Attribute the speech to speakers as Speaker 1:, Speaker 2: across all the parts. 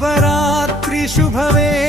Speaker 1: शिवरात्रि शुभवे।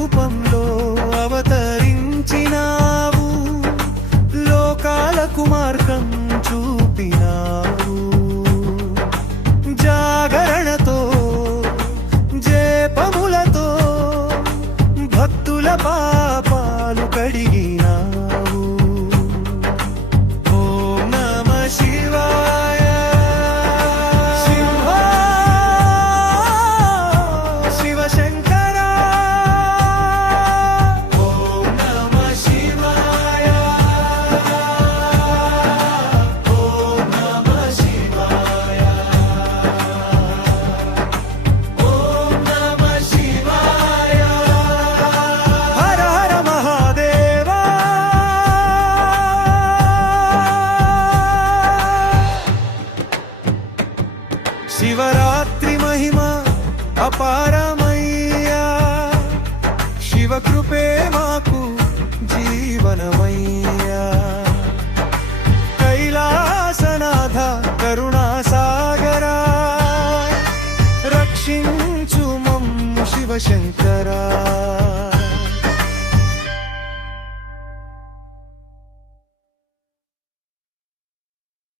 Speaker 1: 不碰。అపారమయ్యా శివకృపే మాకు జీవనమయ్యా. కైలాసనాథ కరుణాసాగరా. రక్షించు మమ్ము శివశంకర